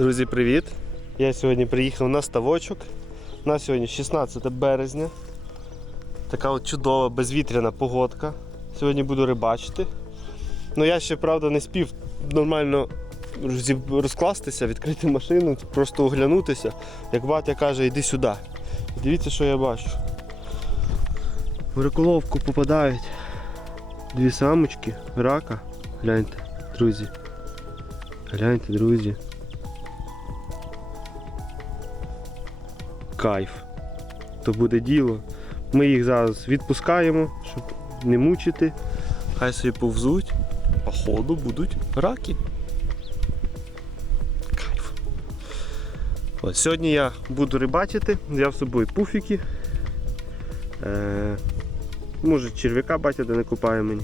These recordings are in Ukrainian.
Друзі, привіт! Я сьогодні приїхав на ставочок. У нас сьогодні 16 березня. Така от чудова безвітряна погодка. Сьогодні буду рибачити. Ну я ще правда не спів нормально розкластися, відкрити машину, просто оглянутися. Як батя каже, йди сюди. І дивіться, що я бачу. В риколовку попадають дві самочки, рака. Гляньте, друзі. Гляньте, друзі. Кайф. То буде діло. Ми їх зараз відпускаємо, щоб не мучити. Хай собі повзуть. Походу будуть раки. Кайф. От, сьогодні я буду рибачити, взяв з собою пуфіки. Е, може черв'яка батя де не купає мені.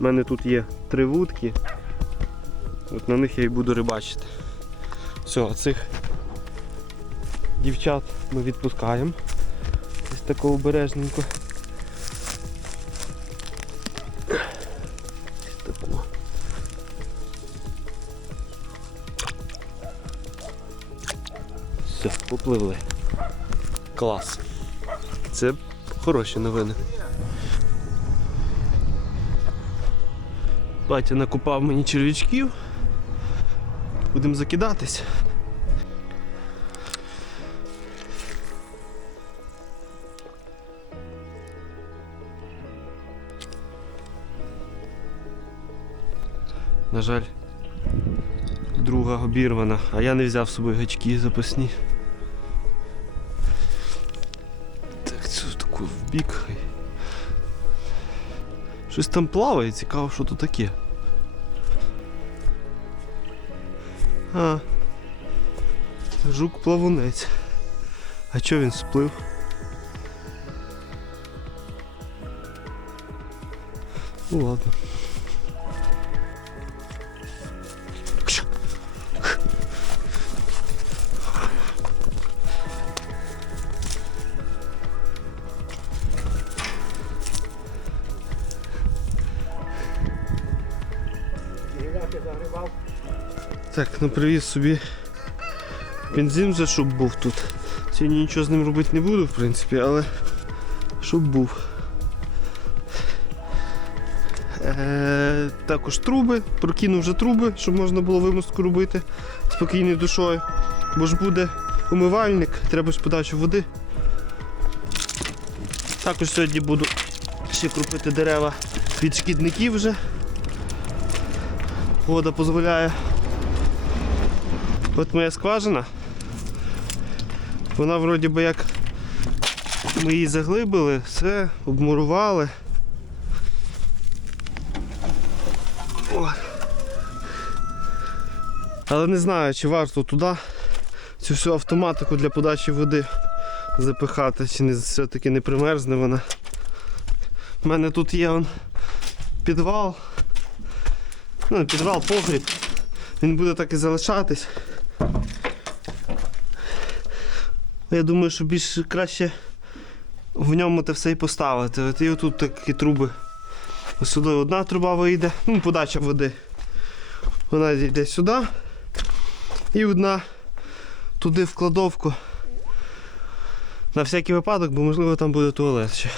У мене тут є три вудки. От на них я і буду рибачити. Все, цих дівчат ми відпускаємо. Ось тако обережненько. Ось тако. Все, попливли. Клас. Це хороші новини. Батя накупав мені черв'ячків. Будемо закидатись. Жаль, друга обірвана, а я не взяв з собою гачки запасні. Так, цю таку в бік. хай. Щось там плаває, цікаво, що то таке. А. Жук плавунець. А чо він сплив? Ну ладно. Ну привіз собі бензин вже, щоб був тут. Сьогодні нічого з ним робити не буду, в принципі, але щоб був. Е, також труби, прокинув вже труби, щоб можна було вимостку робити спокійною душою. Бо ж буде умивальник, треба ж подачу води. Також сьогодні буду ще крупити дерева від шкідників вже. Вода дозволяє. От моя скважина. Вона вроді би як ми її заглибили, все, обмурували. О. Але не знаю, чи варто туди цю всю автоматику для подачі води запихати, чи все-таки не примерзне вона. У мене тут є он, підвал. Ну, підвал, погріб. Він буде так і залишатись. Я думаю, що більш краще в ньому те все і поставити. От і отут такі труби. Ось сюди одна труба вийде, ну, подача води. Вона йде сюди. І одна туди в кладовку. На всякий випадок, бо можливо там буде туалет ще.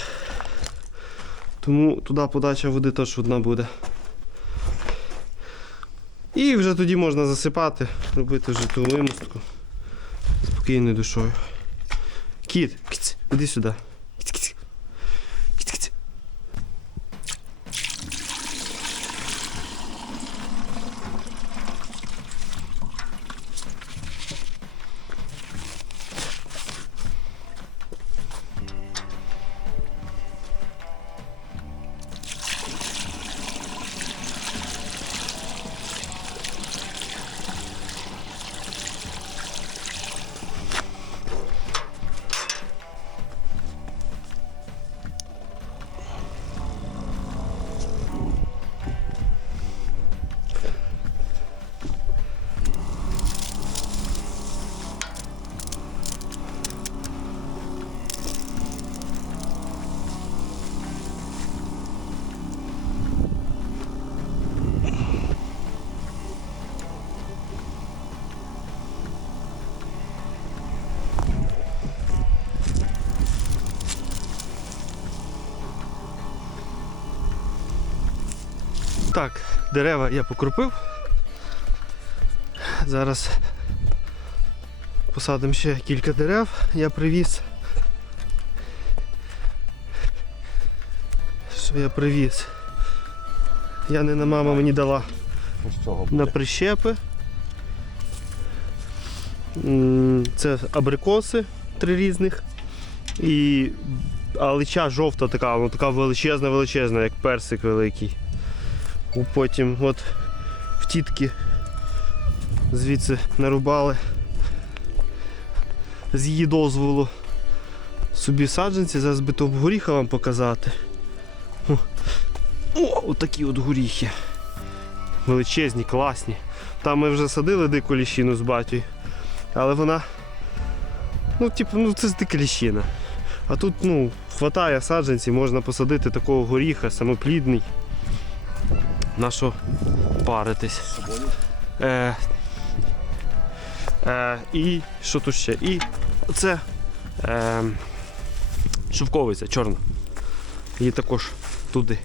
Тому туди подача води теж одна буде. І вже тоді можна засипати, робити вже ту вимостку спокійною душою. Кіт, кіць, іди сюди. Так, дерева я покрупив. Зараз посадимо ще кілька дерев, я привіз. Що я привіз? Янина мама мені дала на прищепи. Це абрикоси три різних. І алича жовта така, вона така величезна, величезна, як персик великий. Потім от в тітки звідси нарубали з її дозволу собі саджанці, зараз би то горіха вам показати. О, отакі от горіхи величезні, класні. Там ми вже садили дику ліщину з батькою, але вона. Ну, типу, ну це дика ліщина. А тут, ну, хватає саджанців, можна посадити такого горіха, самоплідний. На що паритись. Е, е, і що тут ще? І це е, шовковиця чорна. Її також туди.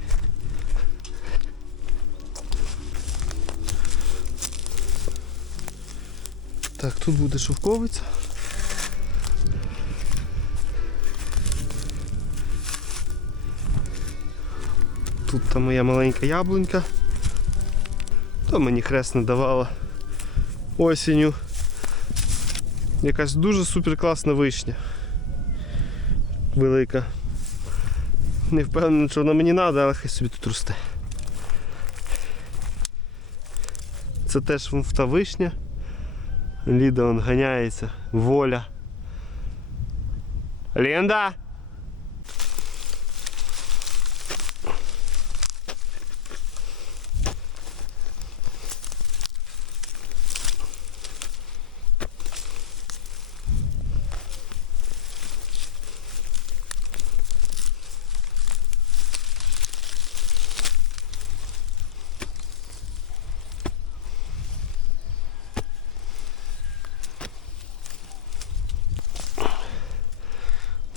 Так, тут буде шовковиця. Тут та моя маленька яблунька. То мені хрест не давала осінню. Якась дуже супер класна вишня. Велика. Не впевнений, що вона мені треба, але хай собі тут росте. Це теж та вишня. Ліда он ганяється. Воля. Лінда!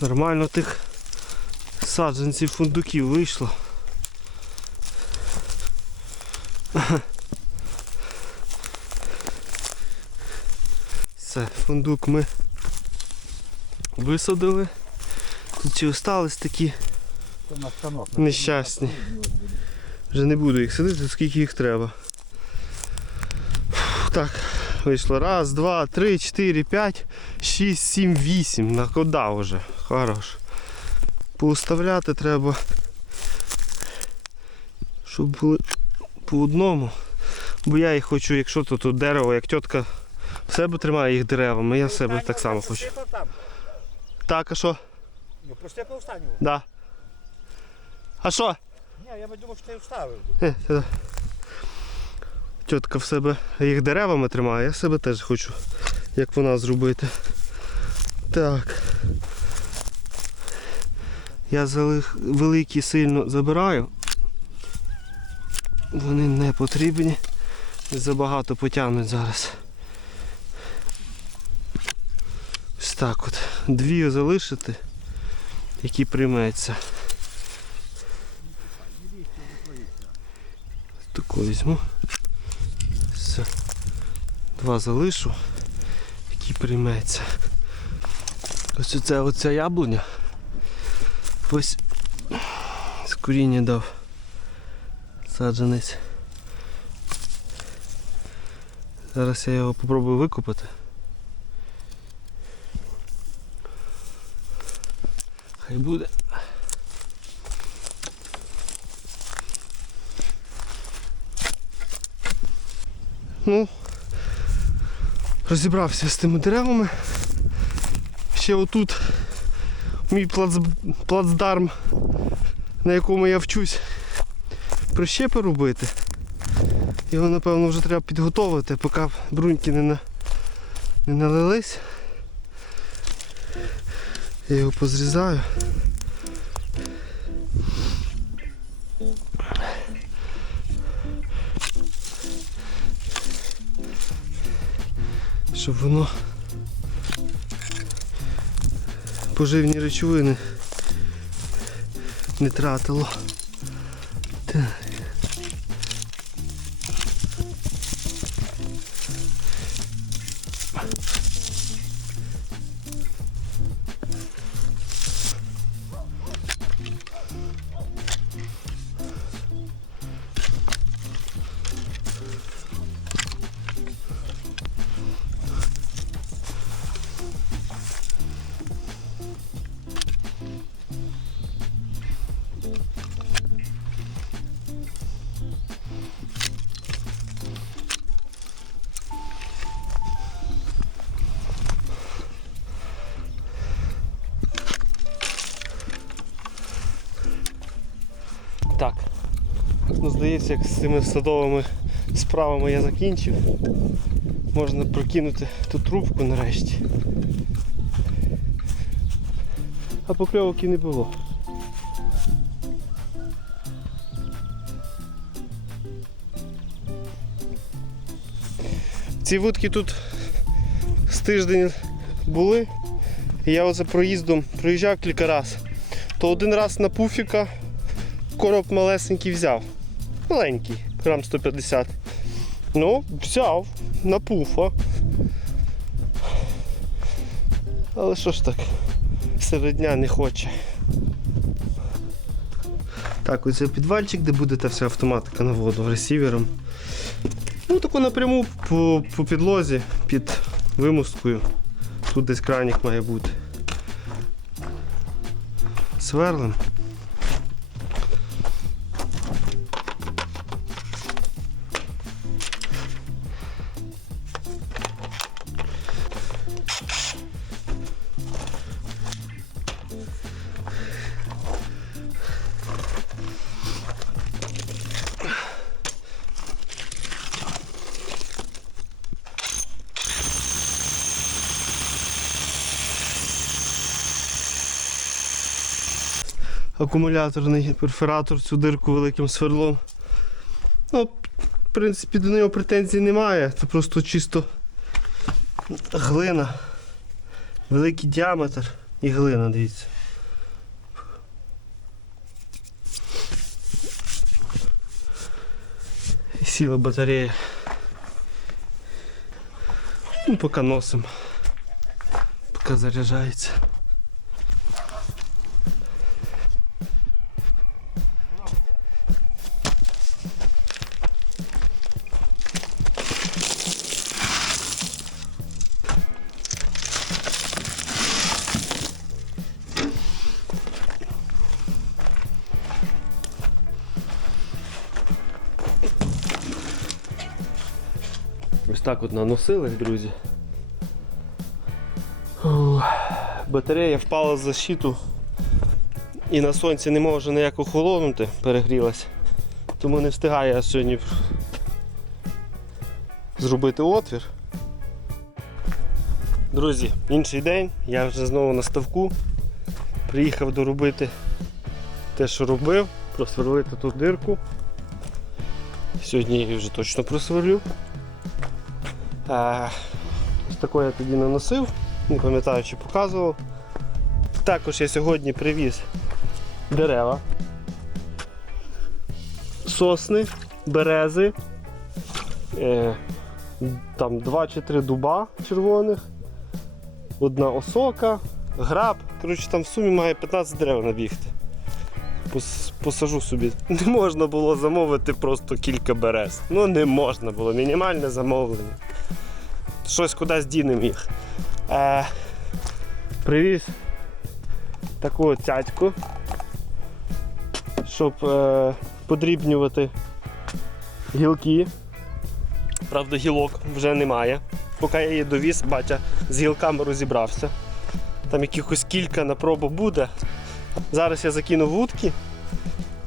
Нормально тих саджанців фундуків вийшло. Все, фундук ми висадили. Тут ще остались такі нещасні. Вже не буду їх садити, скільки їх треба. Так, вийшло. Раз, два, три, чотири, п'ять, шість, сім, вісім. На кода вже. Хорош. Pouставляти треба. Щоб були по одному. Бо я їх хочу, якщо тут, тут дерево, як тітка в себе тримає їх деревами, я в себе так само хочу. Так, а що? Ну, посипав останнього. Да. А що? Ні, я би думав, що ти вставив. Тітка в себе їх деревами тримає, я себе теж хочу, як вона зробити. Так. Я великі сильно забираю. Вони не потрібні. Забагато потягнуть зараз. Ось так от. Дві залишити, які приймаються. Таку візьму. Два залишу, які прийметься. Ось оце оця яблуня. Ось з коріння дав саджанець. Зараз я його попробую викопати. Хай буде. Ну, розібрався з тими деревами. Ще отут мій плац... плацдарм, на якому я вчусь прищепи робити. Його напевно вже треба підготовити, поки бруньки не, на... не налились. Я його позрізаю. щоб воно поживні речовини не тратило. Так. Здається, як з цими садовими справами я закінчив. Можна прокинути ту трубку нарешті. А покльовки не було. Ці вудки тут з тиждень були. І я оце проїздом проїжджав кілька разів. То один раз на пуфіка короб малесенький взяв. Маленький, грам 150. Ну, взяв на пуфа. Але що ж так, серед дня не хоче. Так, оце підвальчик, де буде та вся автоматика на воду ресівером. Ну, таку напряму по, по підлозі під вимусткою. Тут десь кранік має бути. Сверлим. Акумуляторний перфоратор, цю дирку великим сверлом. Ну, в принципі, до нього претензій немає. Це просто чисто глина. Великий діаметр і глина, дивіться. І сіла батарея. Ну, поки носимо. Поки заряджається. Так от наносили, друзі. Батарея впала з защиту і на сонці не може ніяк охолонути, перегрілася. Тому не встигаю я сьогодні зробити отвір. Друзі, інший день, я вже знову на ставку. Приїхав доробити те, що робив, просверлити ту дирку. Сьогодні її вже точно просверлю. А, ось такое я тоді наносив, не пам'ятаю, чи показував. Також я сьогодні привіз дерева, сосни, берези, е, там два чи три дуба червоних, одна осока, граб. Коротше, там в сумі має 15 дерев набігти. Посажу собі. Не можна було замовити просто кілька берез. Ну не можна було, мінімальне замовлення щось кудись дінем їх. Е, привіз таку от цятьку, щоб е, подрібнювати гілки. Правда, гілок вже немає. Поки я її довіз, батя з гілками розібрався. Там якихось кілька на пробу буде. Зараз я закину вудки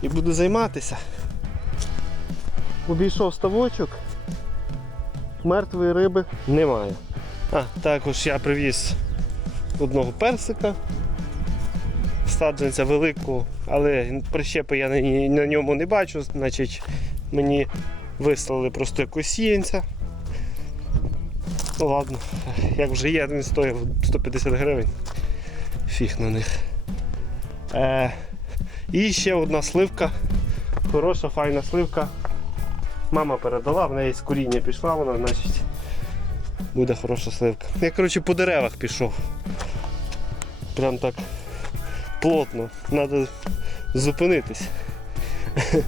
і буду займатися. Обійшов ставочок мертвої риби немає. А, також я привіз одного персика, саджанця великого, але прищепи я на, ньому не бачу, значить мені вислали просто якусь сіянця. Ну ладно, як вже є, він стоїв 150 гривень. Фіг на них. Е, і ще одна сливка. Хороша, файна сливка. Мама передала, в неї з коріння пішла, вона, значить, буде хороша сливка. Я коротше по деревах пішов. Прям так плотно. Треба зупинитись.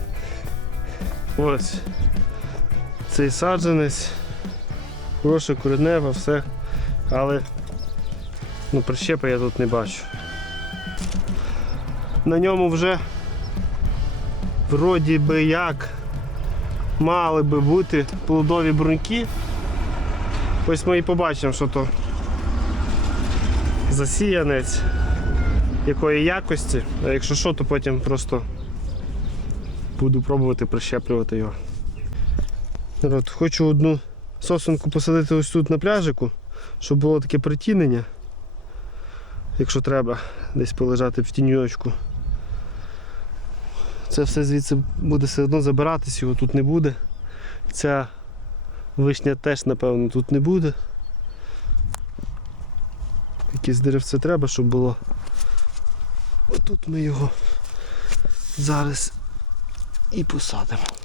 Ось. Цей саджанець. Хороше коренева, все. Але ну, прищепа я тут не бачу. На ньому вже вроді би як мали би бути плодові бруньки. Ось ми і побачимо, що то засіянець, якої якості. А якщо що, то потім просто буду пробувати прищеплювати його. Народ, хочу одну сосенку посадити ось тут на пляжику, щоб було таке притінення, якщо треба, десь полежати в тіньочку. Це все звідси буде все одно забиратись, його тут не буде. Ця вишня теж, напевно, тут не буде. Якесь деревце треба, щоб було. Отут ми його зараз і посадимо.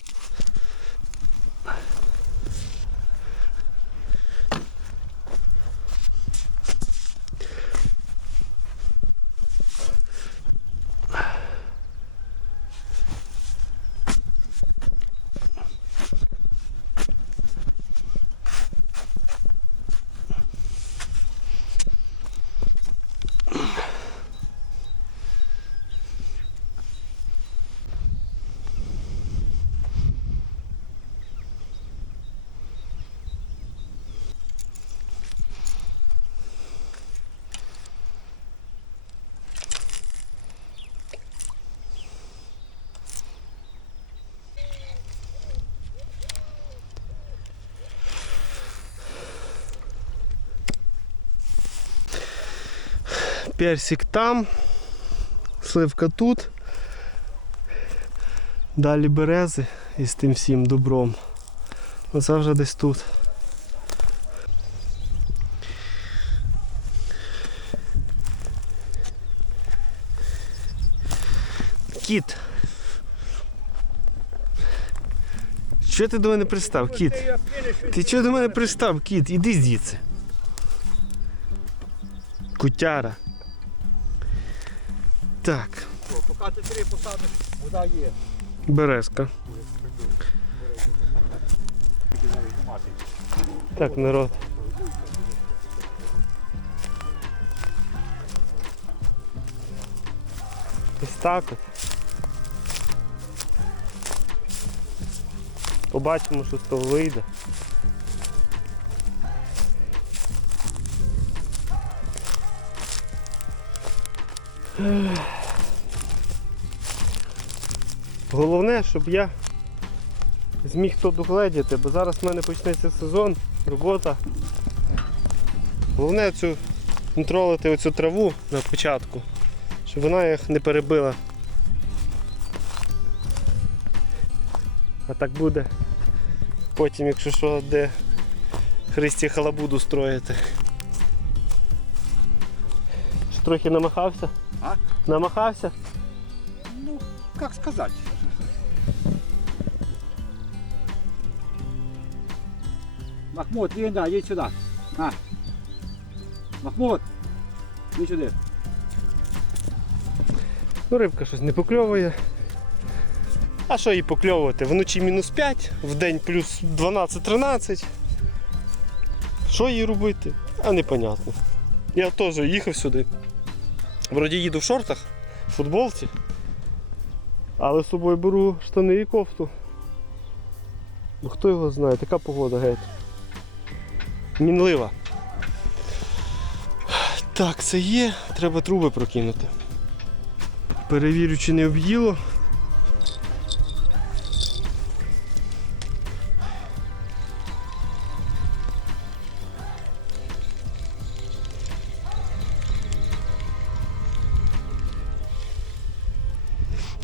Персик там, сливка тут. Далі берези із тим всім добром. Оце вже десь тут. Кіт. Що ти до мене пристав, кіт? Ти чого до мене пристав, кіт? Іди звідси. Кутяра. Так, Поки ти три посадиш, вода є. березка. Так, народ. Ось так от. Побачимо, що з того вийде. Головне, щоб я зміг то догледіти, бо зараз в мене почнеться сезон, робота. Головне цю контролити оцю траву на початку, щоб вона їх не перебила. А так буде потім, якщо що, де Христі халабуду строїти. Трохи намахався? А? Намахався? Ну, як сказати. Махмуд, іди, да, їдь сюди. На. Махмуд, іди сюди. Ну, рибка щось не покльовує. А що їй покльовувати? Вночі мінус 5, в день плюс 12-13. Що їй робити? А непонятно. Я теж їхав сюди. Вроді їду в шортах, в футболці. Але з собою беру штани і кофту. Ну хто його знає, така погода геть. Мінлива. Так, це є, треба труби прокинути. Перевірю, чи не об'їло.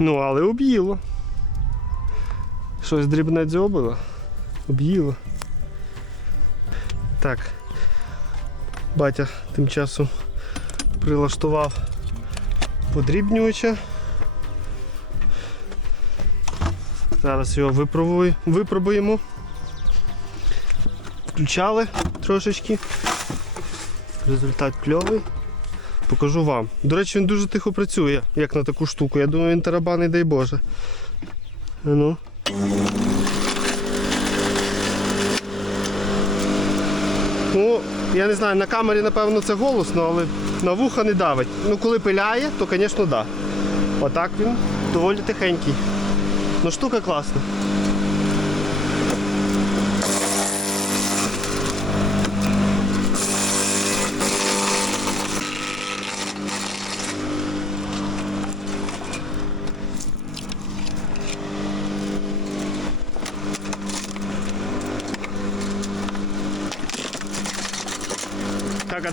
Ну, але об'їло. Щось дрібне дзьобило. Об'їло. Так. Батя тим часом прилаштував подрібнювача. Зараз його випробуємо. підключали трошечки. Результат кльовий. Покажу вам. До речі, він дуже тихо працює, як на таку штуку. Я думаю, він тарабаний, дай Боже. Ну. Ну, я не знаю, на камері, напевно, це голосно, але на вуха не давить. Ну, коли пиляє, то, звісно. Да. Отак він доволі тихенький. Ну, штука класна.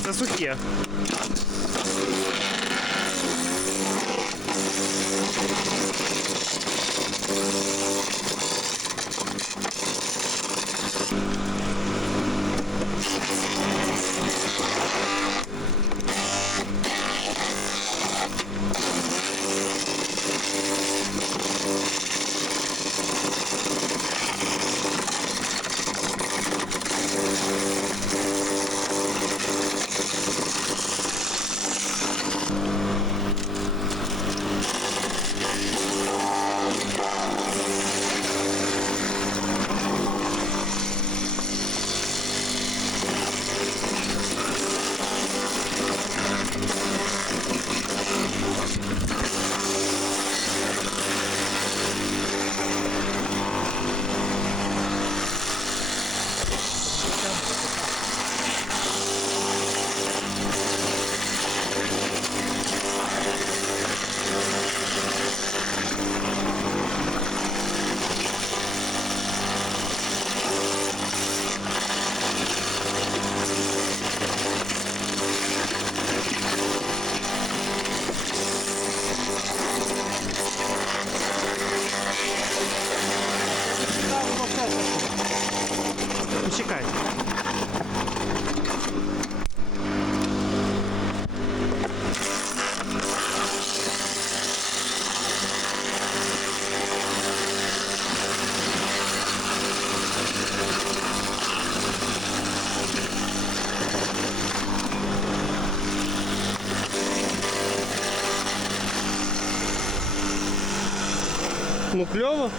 Так, кльово.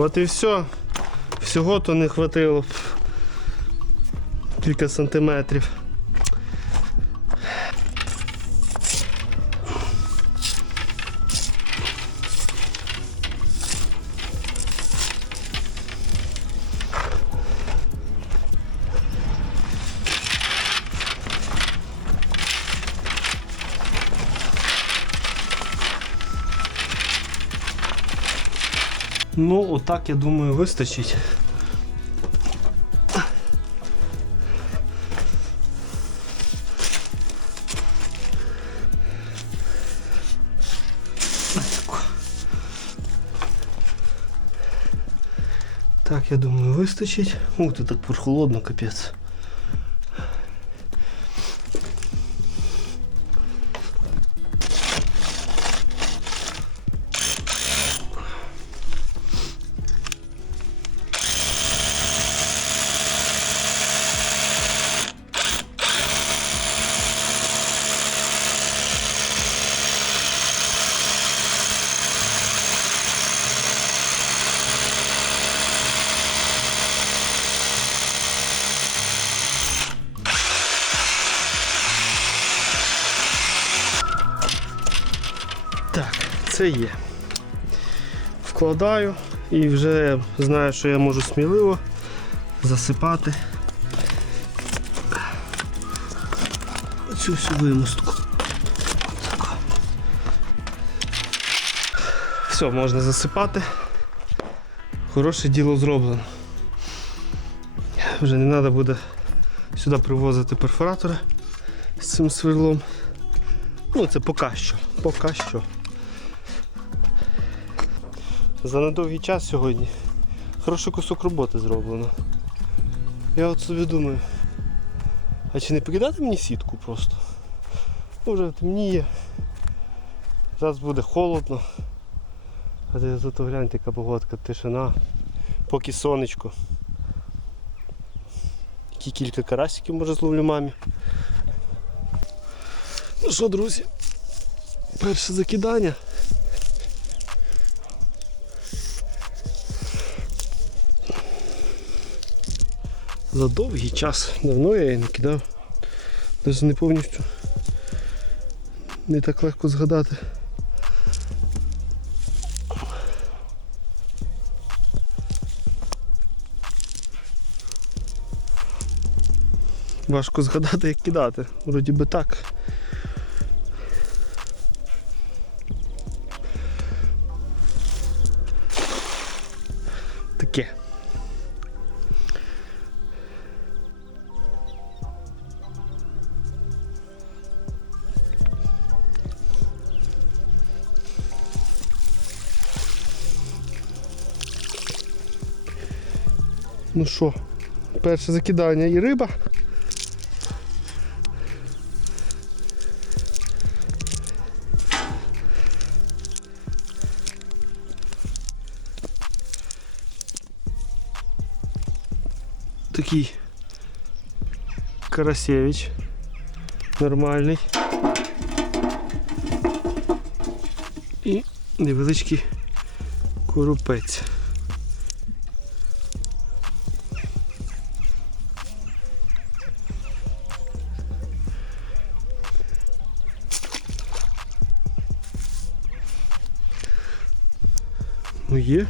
От і все. Всього то не хватило. Кілька сантиметрів. Отак, я думаю, вистачить. Так, я думаю, вистачить. Ух, тут так прохолодно, капець. Є. Вкладаю і вже знаю, що я можу сміливо засипати цю всю вимостку. Все, можна засипати. Хороше діло зроблено. Вже не треба буде сюди привозити перфоратори з цим сверлом. Ну, це поки що. Поки що. За недовгий час сьогодні хороший кусок роботи зроблено. Я от собі думаю, а чи не покидати мені сітку просто? Ну, Вже темніє. Зараз буде холодно. А де тут гляньте, яка погодка, тишина, поки сонечко. Які кілька карасиків може зловлю мамі. Ну що, друзі, перше закидання. За довгий час. Давно я її не кидав. Навіть не повністю. Не так легко згадати. Важко згадати, як кидати. Вроді би так. Що, перше закидання і риба. Такий Карасевич. Нормальний. І невеличкий коропець. Є.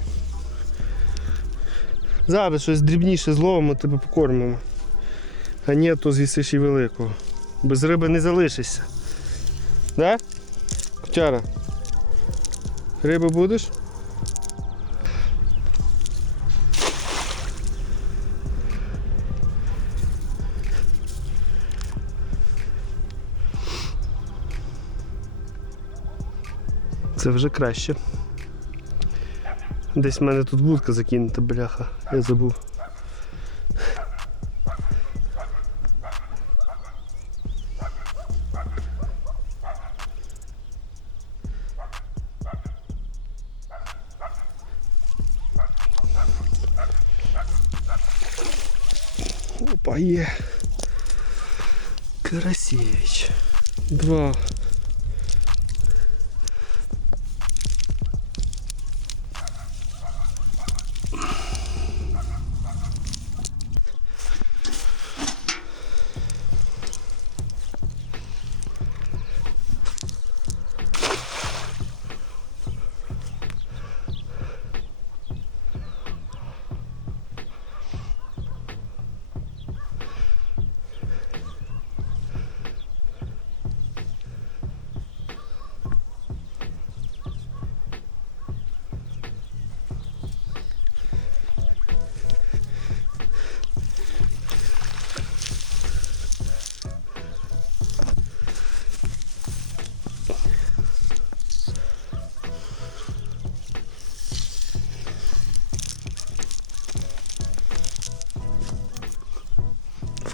Зараз щось дрібніше зловимо, тебе покормимо. А ні, то з'їсиш і великого. Без риби не залишишся. Да? Котяра? Риби будеш? Це вже краще. Десь в мене тут будка закинута, бляха, я забув.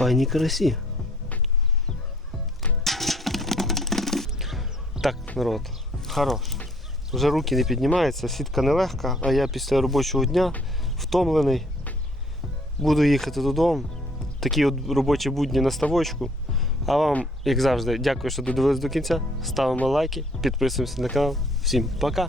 Файні карасі. Так, народ, хорош. Вже руки не піднімаються, сітка нелегка, а я після робочого дня втомлений. Буду їхати додому. Такі от робочі будні на ставочку. А вам, як завжди, дякую, що додивились до кінця. Ставимо лайки, підписуємося на канал. Всім пока!